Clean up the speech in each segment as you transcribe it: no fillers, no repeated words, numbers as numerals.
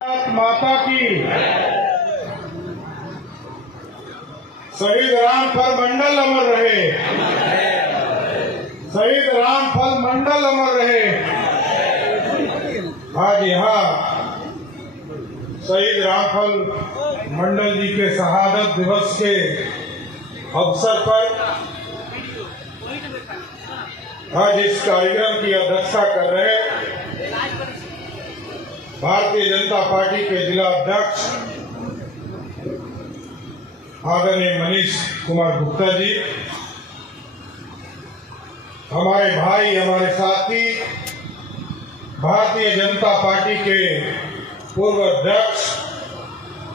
माता की। शहीद रामफल मंडल अमर रहे। शहीद रामफल मंडल अमर रहे। आज यहाँ शहीद रामफल मंडल जी के शहादत दिवस के अवसर पर आज इस कार्यक्रम की अध्यक्षता कर रहे भारतीय जनता पार्टी के जिला अध्यक्ष आदरणीय मनीष कुमार गुप्ता जी, हमारे भाई, हमारे साथी, भारतीय जनता पार्टी के पूर्व अध्यक्ष,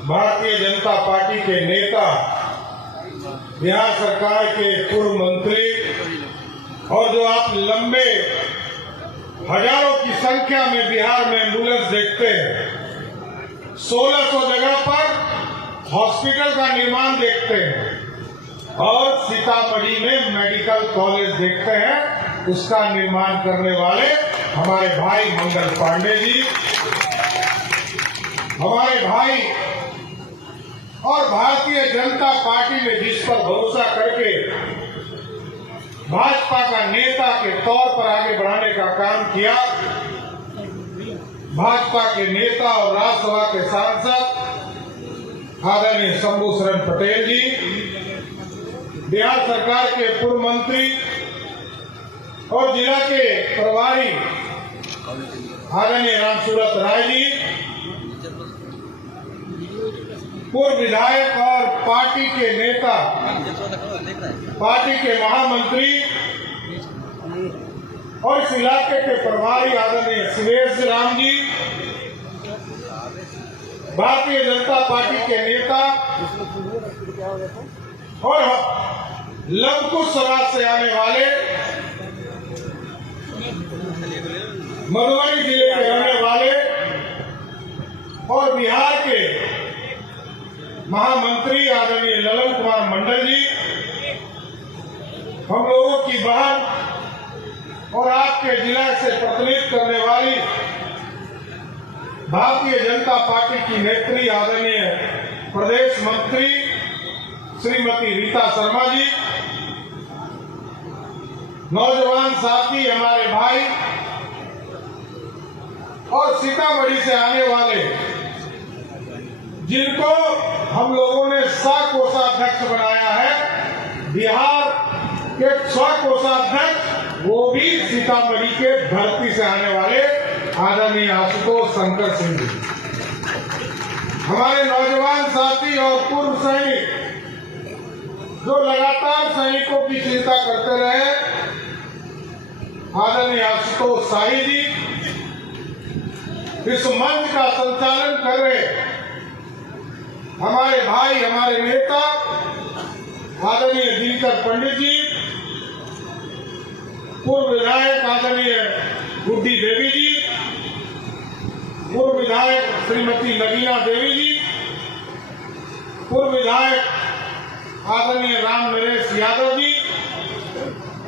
भारतीय जनता पार्टी के नेता, बिहार सरकार के पूर्व मंत्री और जो आप लंबे हजारों की संख्या में बिहार में एम्बुलेंस देखते हैं, 1600 जगह पर हॉस्पिटल का निर्माण देखते हैं और सीतामढ़ी में मेडिकल कॉलेज देखते हैं, उसका निर्माण करने वाले हमारे भाई मंगल पांडे जी, हमारे भाई, और भारतीय जनता पार्टी ने जिस पर भरोसा करके भाजपा का नेता के तौर पर आगे बढ़ाने का काम किया, भाजपा के नेता और राज्यसभा के सांसद आदरणीय शंभू शरण पटेल जी, बिहार सरकार के पूर्व मंत्री और जिला के प्रभारी आदरणीय रामसूरत राय जी, पूर्व विधायक और पार्टी के नेता, पार्टी के महामंत्री और इस इलाके के प्रभारी आदरणीय सुरेश राम जी, भारतीय जनता पार्टी के नेता और लवकुश समाज से आने वाले, मधुबनी जिले के रहने वाले और बिहार के महामंत्री आदरणीय ललन कुमार मंडल जी, हम लोगों की बहन और आपके जिला से प्रतिनिधित्व करने वाली भारतीय जनता पार्टी की नेत्री आदरणीय प्रदेश मंत्री श्रीमती रीता शर्मा जी, नौजवान साथी, हमारे भाई और सीतामढ़ी से आने वाले जिनको हम लोगों ने कोषाध्यक्ष बनाया है, बिहार के कोषाध्यक्ष, वो भी सीतामढ़ी के धरती से आने वाले आदरणीय आशुतोष शंकर सिंह जी, हमारे नौजवान साथी और पूर्व सैनिक जो लगातार सैनिकों की चिंता करते रहे, आदरणीय आशुतोष शाही जी, इस मंच का संचालन कर रहे हमारे भाई, हमारे नेता आदरणीय दिनकर पंडित जी, पूर्व विधायक आदरणीय गुड्डी देवी जी, पूर्व विधायक श्रीमती नगीना देवी जी, पूर्व विधायक आदरणीय राम नरेश यादव जी,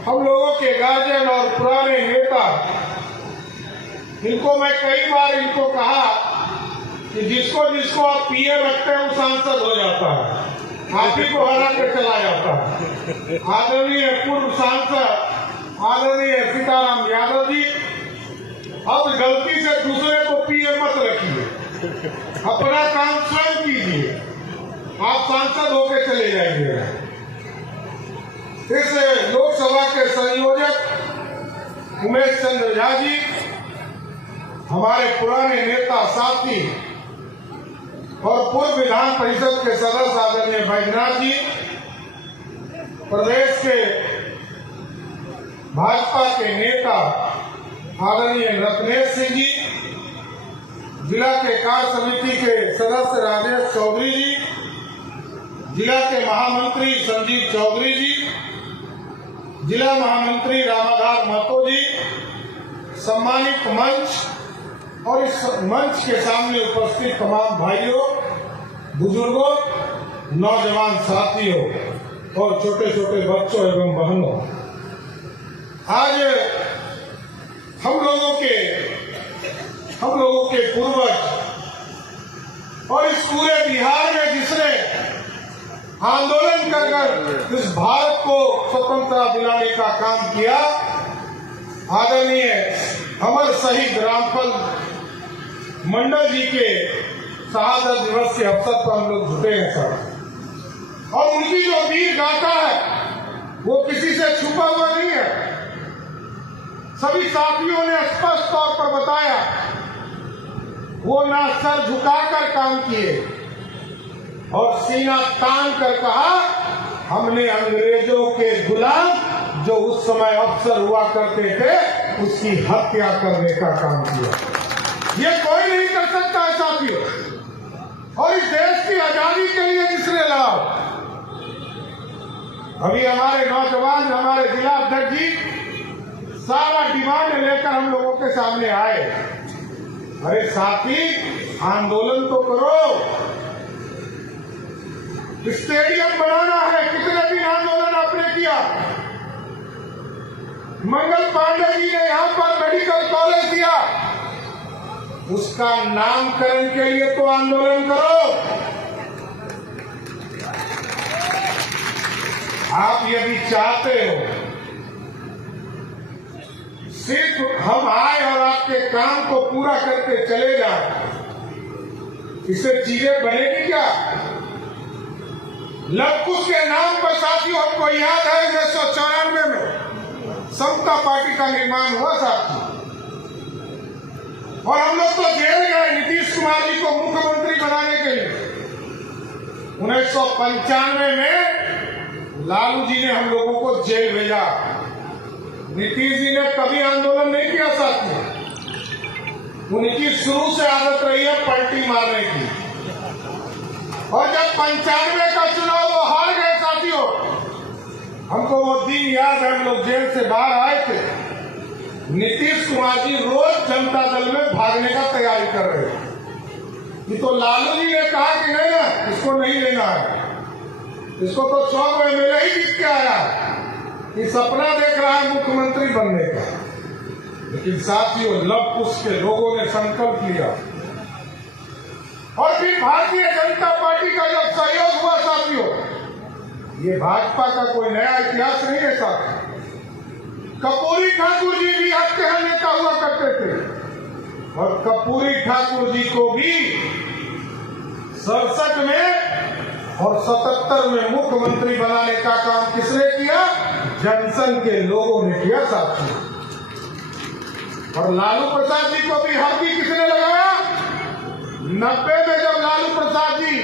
हम लोगों के गार्जियन और पुराने नेता, इनको मैं कई बार इनको कहा कि जिसको जिसको आप पीए रखते हैं वो सांसद हो जाता है, आप ही को हरा कर चला जाता है। आदरणीय पूर्व सांसद आदरणीय सीताराम यादव जी, अब गलती से दूसरे को पीए मत रखिए, अपना काम स्वयं कीजिए, आप सांसद होकर चले जाइए। इस लोकसभा के संयोजक उमेश चंद्र झा जी, हमारे पुराने नेता साथी और पूर्व विधान परिषद के सदस्य आदरणीय बैजनाथ जी, प्रदेश के भाजपा के नेता आदरणीय रत्नेश सिंह जी, जिला के कार्य समिति के सदस्य राजेश चौधरी जी, जिला के महामंत्री संजीव चौधरी जी, जिला महामंत्री रामाधार महतो जी, सम्मानित मंच और इस मंच के सामने उपस्थित तमाम भाइयों, बुजुर्गों, नौजवान साथियों और छोटे छोटे बच्चों एवं बहनों, आज हम लोगों के पूर्वज आंदोलन कर इस भारत को स्वतंत्रता दिलाने का काम किया। आदरणीय अमर शहीद रामफल मंडल जी के शहादत दिवस के अवसर पर हम लोग जुटे हैं सर, और उनकी जो वीर गाथा है वो किसी से छुपा हुआ नहीं है। सभी साथियों ने स्पष्ट तौर पर बताया, वो ना सर झुकाकर काम किए और सीना तान कर कहा, हमने अंग्रेजों के गुलाम जो उस समय अफसर हुआ करते थे उसकी हत्या करने का काम किया। ये कोई नहीं कर सकता है साथियों। और इस देश की आजादी के लिए किसने लड़ा? अभी हमारे नौजवान, हमारे जिला अध्यक्ष जी सारा डिमांड लेकर हम लोगों के सामने आए। अरे साथी, आंदोलन तो करो, स्टेडियम बनाना है। कितने दिन आंदोलन आपने किया? मंगल पांडे जी ने यहाँ पर मेडिकल कॉलेज दिया, उसका नामकरण के लिए तो आंदोलन करो। आप यदि चाहते हो सिर्फ हम आए और आपके काम को पूरा करके चले जाए, इससे चीजें बनेगी क्या? लव कुश के नाम पर साथियों हमको याद है 1994 में समता पार्टी का निर्माण हुआ साथियों, और हम लोग तो जेल गए नीतीश कुमार जी को मुख्यमंत्री बनाने के लिए। 1995 में लालू जी ने हम लोगों को जेल भेजा। नीतीश जी ने कभी आंदोलन नहीं किया साथियों, उनकी शुरू से आदत रही है पलटी मारने की। और जब 95 का चुनाव वो हार गए साथियों, हमको वो दिन याद है, हम लोग जेल से बाहर आए थे। नीतीश कुमार जी रोज जनता दल में भागने का तैयारी कर रहे थे। ये तो लालू जी ने कहा कि नहीं ना, इसको नहीं लेना है, इसको तो 6 एमएलए ही जीत के आया, ये सपना देख रहा है मुख्यमंत्री बनने का। लेकिन साथियों, लव कुश के लोगों ने संकल्प लिया, और फिर भारतीय जनता पार्टी का जब सहयोग हुआ साथियों, ये भाजपा का कोई नया इतिहास नहीं है साथियों। कर्पूरी ठाकुर जी भी आपके यहाँ नेता हुआ करते थे, और कर्पूरी ठाकुर जी को भी 67 में और 77 में मुख्यमंत्री बनाने का काम किसने किया? जनसंघ के लोगों ने किया साथियों। और लालू प्रसाद जी को भी हल्दी किसने लगाया? 90 में जब लालू प्रसाद जी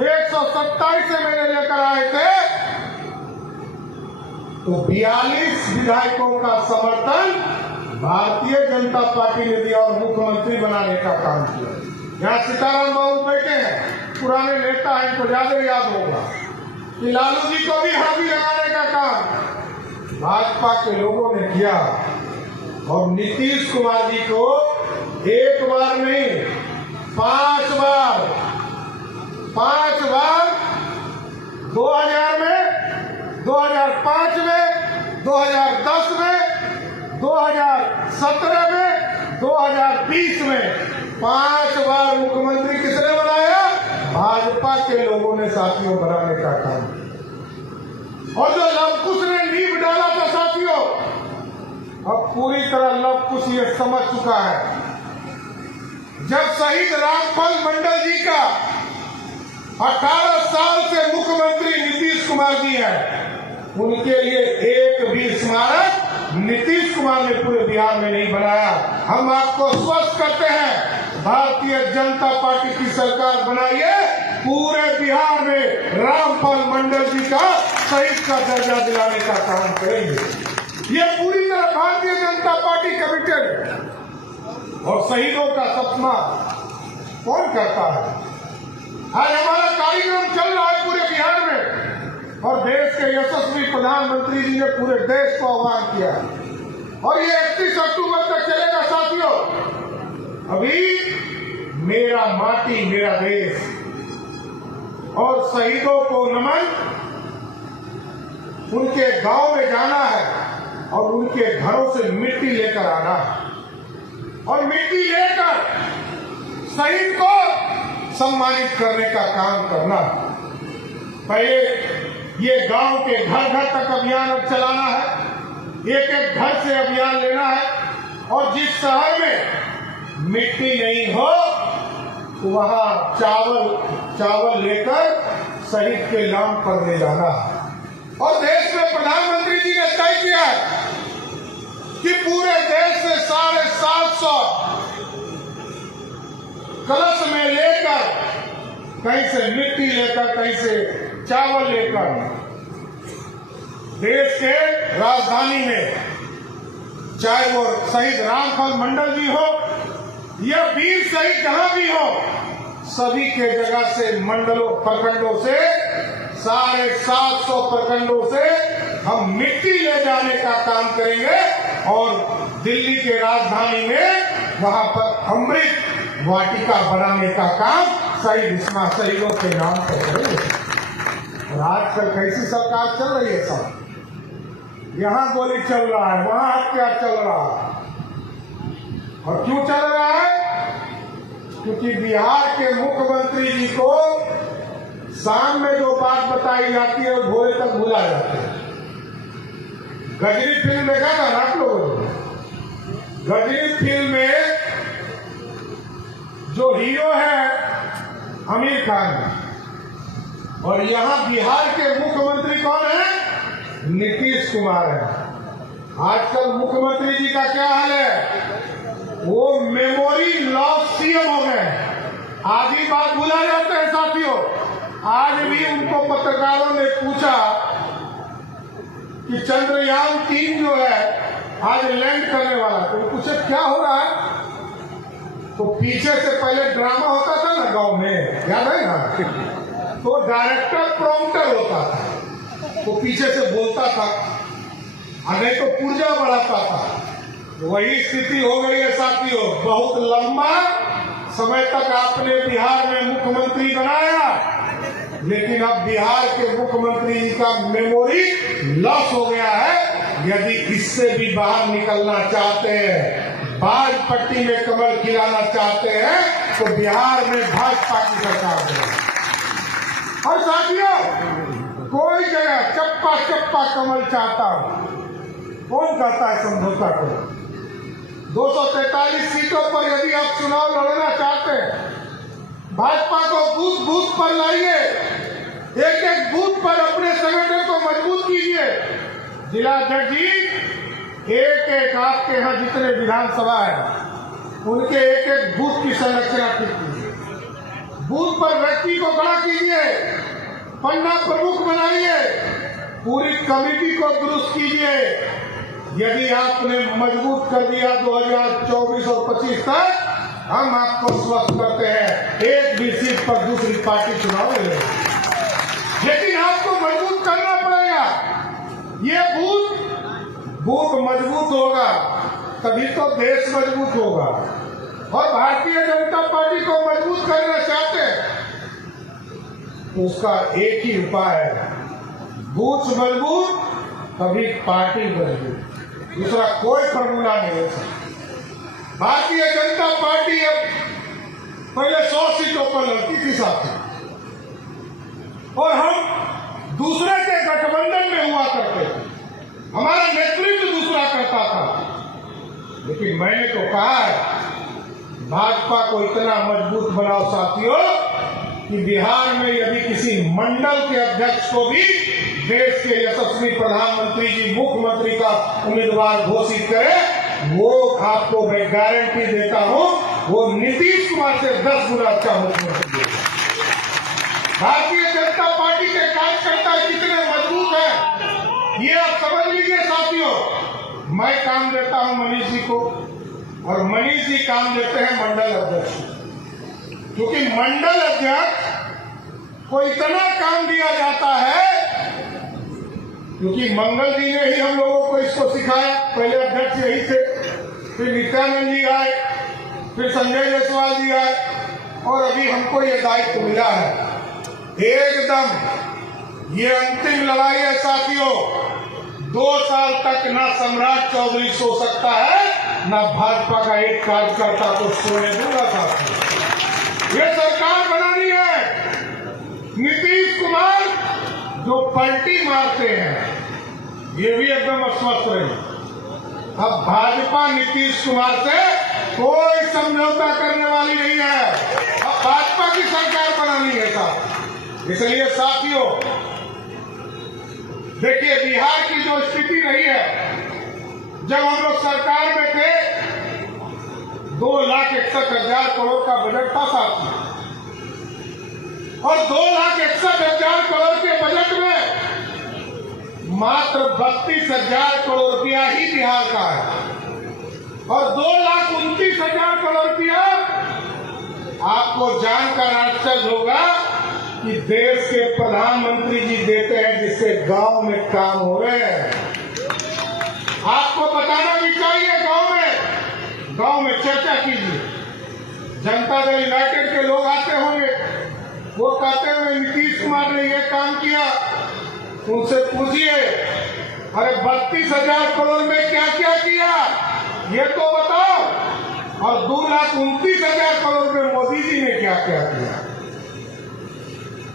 127 से मैंने लेकर आए थे, तो 42 विधायकों का समर्थन भारतीय जनता पार्टी ने दिया और मुख्यमंत्री बनाने का काम किया। यहाँ सीताराम बाबू बैठे हैं, पुराने नेता हैं, इनको ज्यादा याद होगा कि लालू जी को भी हल्दी लगाने का काम भाजपा के लोगों ने किया। और नीतीश कुमार जी को एक बार नहीं, 5 बार 2000 में, 2005 में, 2010 में, 2017 में, 2020 में 5 बार मुख्यमंत्री किसने बनाया? भाजपा के लोगों ने साथियों बनाने का काम। और जो लव कुश ने नींव डाला था साथियों, अब पूरी तरह लव कुश ये समझ चुका है। जब शहीद रामफल मंडल जी का 18 साल से मुख्यमंत्री नीतीश कुमार जी हैं, उनके लिए एक भी स्मारक नीतीश कुमार ने पूरे बिहार में नहीं बनाया। हम आपको स्वस्थ करते हैं, भारतीय जनता पार्टी की सरकार बनाइए, पूरे बिहार में रामफल मंडल जी का शहीद का दर्जा दिलाने का काम करेंगे। ये पूरी तरह भारतीय जनता पार्टी कमिटेड है। और शहीदों का सपना कौन करता है? आज हमारा कार्यक्रम चल रहा है पूरे बिहार में, और देश के यशस्वी प्रधानमंत्री जी ने पूरे देश को आह्वान किया, और ये 31 अक्टूबर तक चलेगा साथियों। अभी मेरा माटी मेरा देश, और शहीदों को नमन, उनके गांव में जाना है और उनके घरों से मिट्टी लेकर आना है, और मिट्टी लेकर शहीद को सम्मानित करने का काम करना। पहले ये गांव के घर घर तक अभियान अब चलाना है, एक एक घर से अभियान लेना है, और जिस शहर में मिट्टी नहीं हो वहां चावल लेकर शहीद के नाम पर ले जाना है। और देश में प्रधानमंत्री जी ने तय किया है कि पूरे देश से 750 कलश में लेकर, कहीं से मिट्टी लेकर, कहीं से चावल लेकर, देश के राजधानी में, चाहे वो शहीद रामफल मंडल जी हो या वीर शहीद जहां भी हो, सभी के जगह से मंडलों प्रखंडों से 750 प्रखंडों से हम मिट्टी ले जाने का काम करेंगे और दिल्ली के राजधानी में वहां पर अमृत वाटिका बनाने का काम शहीदों के नाम पर करेंगे। और आजकल कैसी सरकार चल रही है सब, यहाँ गोली चल रहा है, वहां हत्या चल रहा है। और क्यों चल रहा है? क्योंकि बिहार के मुख्यमंत्री जी को शाम में जो बात बताई जाती है वो भोरे तक भुला जाते हैं। गजनी फिल्म देखा था ना आप लोगों ने? गजनी फिल्म में जो हीरो है आमिर खान, और यहाँ बिहार के मुख्यमंत्री कौन है? नीतीश कुमार है। आजकल मुख्यमंत्री जी का क्या हाल है? वो मेमोरी लॉस सीएम हो गए। आज ही बात भुला जाते हैं साथियों। आज भी उनको पत्रकारों ने पूछा कि चंद्रयान 3 जो है आज लैंड करने वाला, तो पूछे क्या हो रहा है? तो पीछे से पहले ड्रामा होता था ना गांव में, याद है ना? तो डायरेक्टर प्रॉम्प्टर होता था, तो पीछे से बोलता था, नहीं तो पुर्जा बढ़ाता था। वही स्थिति हो गई है साथियों। बहुत लंबा समय तक आपने बिहार में मुख्यमंत्री बनाया, लेकिन अब बिहार के मुख्यमंत्री जी का मेमोरी लॉस हो गया है। यदि इससे भी बाहर निकलना चाहते हैं, बाज पट्टी में कमल खिलाना चाहते हैं, तो बिहार में भाजपा की सरकार है। और साथियों, कोई जगह चप्पा चप्पा कमल चाहता हूं, कौन कहता है समझौता करो? 243 सीटों पर यदि आप चुनाव लड़ना चाहते हैं, भाजपा को बूथ बूथ पर लाइए, एक एक बूथ पर अपने संगठन को मजबूत कीजिए। जिला अध्यक्ष जी, एक एक आपके यहाँ जितने विधानसभा है उनके एक एक बूथ की संरचना ठीक कीजिए, बूथ पर व्यक्ति को खड़ा कीजिए, पन्ना प्रमुख बनाइए, पूरी कमेटी को दुरुस्त कीजिए। यदि आपने मजबूत कर दिया 2024 और 25 तक, हम आपको स्वस्थ करते हैं, एक भी सीट पर दूसरी पार्टी चुनाव लड़े। लेकिन आपको मजबूत करना पड़ेगा। ये बूथ मजबूत होगा तभी तो देश मजबूत होगा। और भारतीय जनता पार्टी को मजबूत करना चाहते हैं तो उसका एक ही उपाय है, बूथ मजबूत तभी पार्टी मजबूत, दूसरा कोई फॉर्मूला नहीं है। भारतीय जनता पार्टी अब पहले 100 सीटों पर लड़ती थी साथी, और हम दूसरे के गठबंधन में हुआ करते थे, हमारा नेतृत्व दूसरा करता था। लेकिन मैंने तो कहा है, भाजपा को इतना मजबूत बनाओ साथियों कि बिहार में यदि किसी मंडल के अध्यक्ष को भी देश के यशस्वी प्रधानमंत्री जी मुख्यमंत्री का उम्मीदवार घोषित करे, वो आपको मैं गारंटी देता हूं, वो नीतीश कुमार से 10 गुना अच्छा मुख्यमंत्री देगा। भारतीय जनता पार्टी के कार्यकर्ता कितने मजबूत हैं ये आप समझ लीजिए साथियों। मैं काम देता हूं मनीष जी को, और मनीष जी काम देते हैं मंडल अध्यक्ष, क्योंकि मंडल अध्यक्ष को इतना काम दिया जाता है, क्योंकि मंगल जी ने ही हम लोगों को इसको सिखाया। पहले अध्यक्ष यही थे, फिर नित्यानंद जी आए, फिर संजय जायसवाल जी आए, और अभी हमको ये दायित्व मिला है। एकदम ये अंतिम लड़ाई है साथियों। 2 साल तक ना सम्राट चौधरी सो सकता है, ना भाजपा का एक कार्यकर्ता को सोने दूंगा साथियों। ये सरकार बनानी है। नीतीश कुमार जो पलटी मारते हैं ये भी एकदम अस्वस्थ रहे। अब भाजपा नीतीश कुमार से कोई समझौता करने वाली नहीं है। अब भाजपा की सरकार बनानी है साहब। इसलिए साथियों देखिए, बिहार की जो स्थिति रही है, जब हम लोग सरकार में थे 2,61,000 करोड़ का बजट था साथियों, और 2,61,000 करोड़ के बजट में मात्र 32,000 करोड़ रुपया ही बिहार का है, और 2,29,000 करोड़ रुपया आपको जानकर आश्चर्य होगा कि देश के प्रधानमंत्री जी देते हैं, जिससे गांव में काम हो रहे हैं। आपको बताना भी चाहिए, गांव में चर्चा कीजिए। जनता दल यूनाइटेड के लोग आते होंगे, वो कहते हुए नीतीश कुमार ने ये काम किया, उनसे पूछिए अरे 32,000 करोड़ में क्या क्या किया ये तो बताओ, और 2,29,000 करोड़ में मोदी जी ने क्या क्या किया।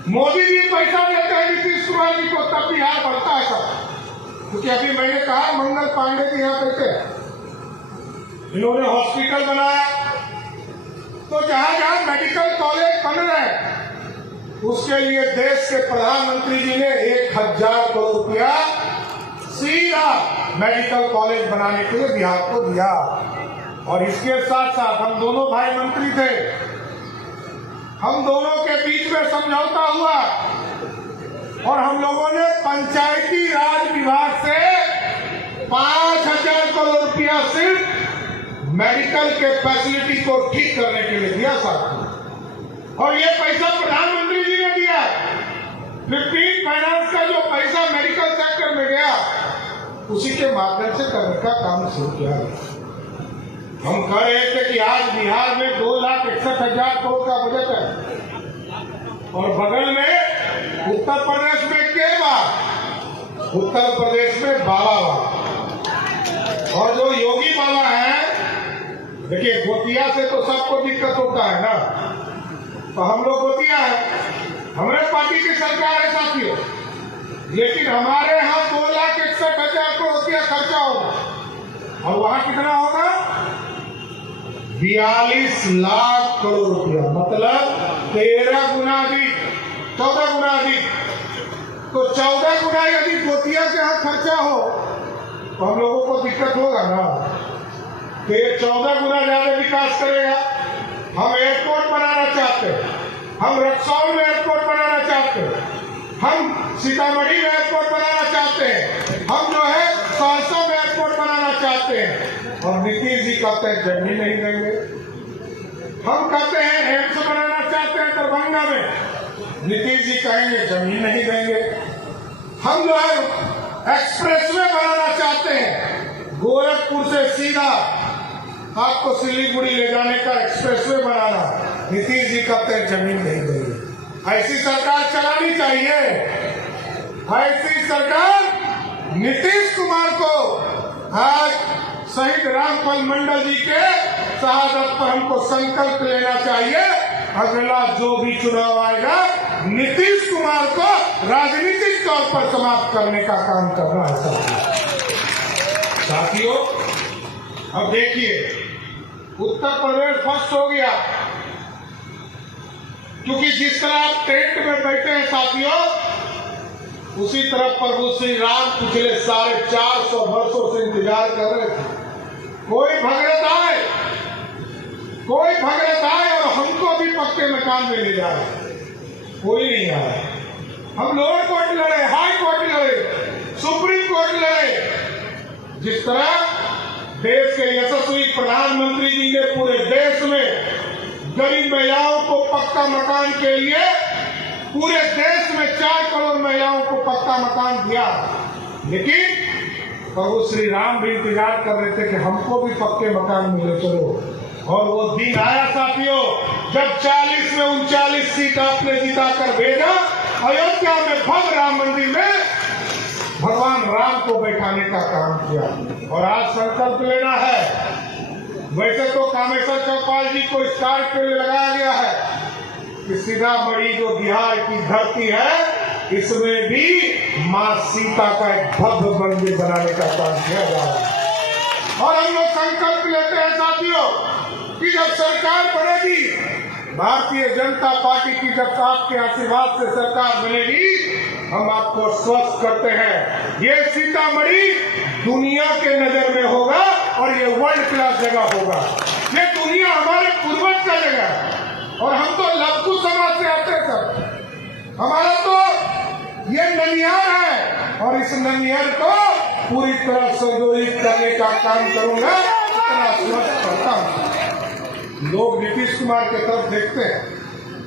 मोदी जी पैसा देते हैं नीतीश कुमार जी को, तब बिहार बढ़ता है सब। क्योंकि अभी मैंने कहा मंगल पांडे के यहाँ बैठे, इन्होंने हॉस्पिटल बनाया, तो जहां जहां मेडिकल कॉलेज बन रहे हैं उसके लिए देश के प्रधानमंत्री जी ने 1,000 करोड़ रुपया सीधा मेडिकल कॉलेज बनाने के लिए बिहार को दिया। और इसके साथ साथ हम दोनों भाई मंत्री थे, हम दोनों के बीच में समझौता हुआ और हम लोगों ने पंचायती राज विभाग से 5,000 करोड़ रुपया सिर्फ मेडिकल के फैसिलिटी को ठीक करने के लिए दिया साथियों। और ये पैसा प्रधानमंत्री जी ने दिया। 15 फाइनेंस का जो पैसा मेडिकल सेक्टर में गया, उसी के माध्यम से करने का काम शुरू किया। हम कह रहे थे कि आज बिहार में 2,61,000 करोड़ का बजट है, और बगल में उत्तर प्रदेश में केरला, उत्तर प्रदेश में बाबा, और जो योगी बाबा है, देखिए गोतिया से तो सबको दिक्कत होता है ना, तो हम लोग गोतिया है, हमारे पार्टी की सरकार है साथियों, लेकिन हमारे यहाँ 2,61,000 करोड़ रुपया खर्चा होगा, और वहां कितना होगा 42 लाख करोड़ रुपया, मतलब 13 गुना अधिक, 14 गुना अधिक। तो 14 गुना यदि गोतिया के यहाँ खर्चा हो तो हम लोगों को दिक्कत होगा ना, तो ये 14 गुना ज्यादा विकास करेगा। हम एयरपोर्ट बनाना चाहते हैं, हम रक्सौल में एयरपोर्ट बनाना चाहते हैं, हम सीतामढ़ी में एयरपोर्ट बनाना चाहते हैं, हम जो है सहरसा में एयरपोर्ट बनाना चाहते हैं, और नीतीश जी कहते हैं जमीन नहीं देंगे। हम कहते हैं एम्स बनाना चाहते हैं दरभंगा में, नीतीश जी कहेंगे जमीन नहीं देंगे। हम जो है एक्सप्रेसवे बनाना चाहते हैं, गोरखपुर से सीधा आपको सिलीगुड़ी ले जाने का एक्सप्रेसवे बनाना, नीतीश जी कहते हैं जमीन नहीं देंगे। ऐसी सरकार चलानी चाहिए। ऐसी सरकार नीतीश कुमार को आज शहीद रामफल मंडल जी के शहादत पर हमको संकल्प लेना चाहिए। अगला जो भी चुनाव आएगा, नीतीश कुमार को राजनीतिक तौर पर समाप्त करने का काम करना है साथियों। अब देखिए, उत्तर प्रदेश फर्स्ट हो गया, क्योंकि जिस तरह आप टेंट में बैठे हैं साथियों, उसी तरह प्रभु श्री राम पिछले 450 वर्षों से इंतजार कर रहे थे। कोई भगत आए और हमको भी पक्के मकान में ले जाए, कोई नहीं आया। हम लोअर कोर्ट लड़े, हाई कोर्ट लड़े, सुप्रीम कोर्ट लड़े। जिस तरह देश के यशस्वी प्रधानमंत्री जी ने पूरे देश में गरीब महिलाओं को पक्का मकान के लिए पूरे देश में 4 करोड़ महिलाओं को पक्का मकान दिया, लेकिन प्रभु श्री राम भी इंतजार कर रहे थे कि हमको भी पक्के मकान मिले चलो। और वो दिन आया साथियों, जब 40 में 39 सीट आपने जिताकर भेजा, अयोध्या में भव्य राम मंदिर में भगवान राम को बैठाने का काम किया। और आज संकल्प लेना है। वैसे तो कामेश्वर चौपाल जी को इस कार्य के लिए लगाया गया है कि सीतामढ़ी जो बिहार की धरती है, इसमें भी मां सीता का एक भव्य मंदिर बनाने का काम किया जा रहा है। और हम लोग संकल्प लेते हैं साथियों कि जब सरकार बनेगी, भारतीय जनता पार्टी की जब आपके आशीर्वाद से सरकार बनेगी, हम आपको स्वस्थ करते हैं, ये सीतामढ़ी दुनिया के नजर में होगा और ये वर्ल्ड क्लास जगह होगा। ये दुनिया हमारे पूर्वज का जगह है और हम तो लघु समाज से आते हैं सर। हमारा तो ये ननिहाल है और इस ननिहाल को पूरी तरह संजोरित करने का काम करूंगा, इतना स्वस्थ करता हूं। लोग नीतीश कुमार की तरफ देखते हैं,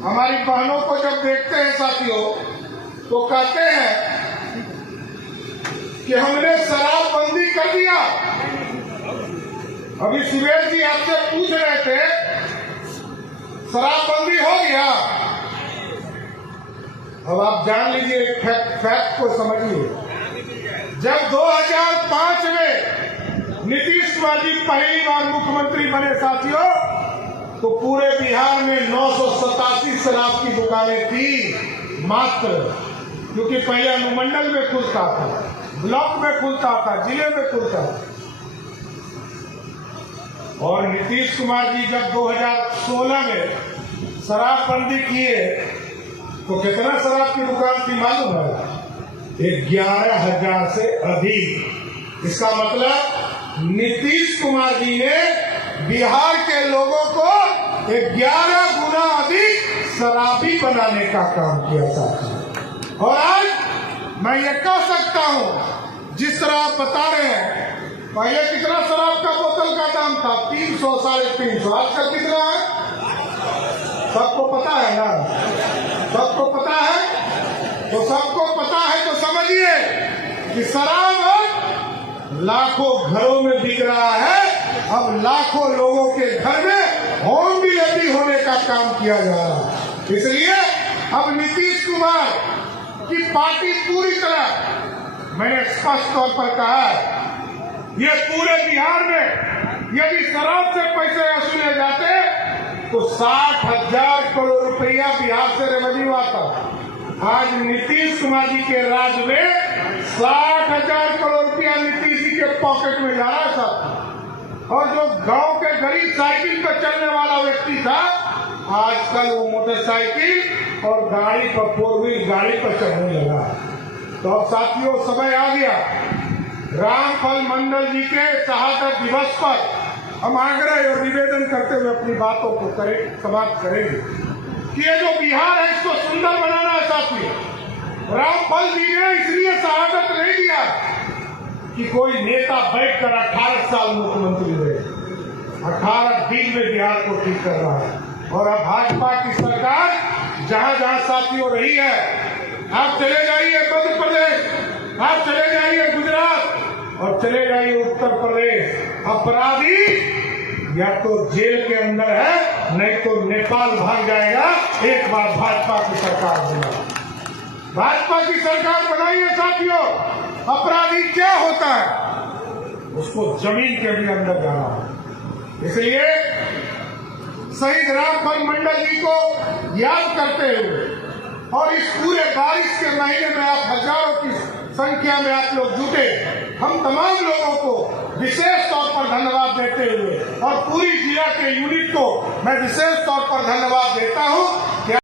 हमारी बहनों को जब देखते हैं साथियों तो कहते हैं कि हमने शराबबंदी कर दिया। अभी सुबेर जी आपसे पूछ रहे थे शराबबंदी हो गया। अब आप जान लीजिए, फैक्ट को समझिए। जब 2005 में नीतीश कुमार जी पहली बार मुख्यमंत्री बने साथियों, तो पूरे बिहार में 987 शराब की दुकानें थी मात्र, क्योंकि पहले अनुमंडल में खुलता था, ब्लॉक में खुलता था, जिले में खुलता था। और नीतीश कुमार जी जब 2016 में शराबबंदी किए तो कितना शराब की दुकान थी मालूम है? 11,000 से अधिक। इसका मतलब नीतीश कुमार जी ने बिहार के लोगों को 11 गुना अधिक शराबी बनाने का काम किया था। और आज मैं ये कह सकता हूं, जिस तरह आप बता रहे हैं, पहले कितना शराब का बोतल का दाम था? 300, 350। आजकल कितना है? सबको पता है ना? सबको पता है? तो सबको पता है तो समझिए कि शराब लाखों घरों में बिक रहा है। अब लाखों लोगों के घर में होम डिलीवरी होने का काम किया जा रहा है। इसलिए अब नीतीश कुमार की पार्टी पूरी तरह, मैंने स्पष्ट तौर पर कहा है, ये पूरे बिहार में यदि शराब से पैसे वसूले जाते तो 60,000 करोड़ रुपया बिहार से रेवेन्यू आता। आज नीतीश कुमार जी के राज में 60,000 करोड़ रुपया नीतीश जी के पॉकेट में जा रहा था। और जो गांव के गरीब साइकिल पर चलने वाला व्यक्ति था, आजकल वो मोटरसाइकिल और गाड़ी पर, 4 व्हील गाड़ी पर चढ़ने लगा। तो अब साथियों समय आ गया, रामफल मंडल जी के शहादत दिवस पर हम आग्रह और निवेदन करते हुए अपनी बातों को समाप्त करेंगे कि ये जो बिहार है इसको सुंदर बनाना है साथियों। रामफल जी ने इसलिए शहादत नहीं दिया कि कोई नेता बैठकर 18 साल मुख्यमंत्री रहे, 18 दिन में बिहार को ठीक कर रहा है। और अब भाजपा की सरकार जहां जहां साथियों रही है, आप चले जाइए मध्य प्रदेश, आप चले जाइए गुजरात और चले जाइए उत्तर प्रदेश, अपराधी या तो जेल के अंदर है, नहीं तो नेपाल भाग जाएगा। एक बार भाजपा की सरकार बनाई, भाजपा की सरकार बनाइए साथियों। अपराधी क्या होता है? उसको जमीन के भी अंदर जाना है। इसलिए शहीद रामफल मंडल जी को याद करते हुए और इस पूरे बारिश के महीने में आप हजारों की संख्या में आप लोग जुटे, हम तमाम लोगों को विशेष तौर पर धन्यवाद देते हुए और पूरी जिला के यूनिट को मैं विशेष तौर पर धन्यवाद देता हूं।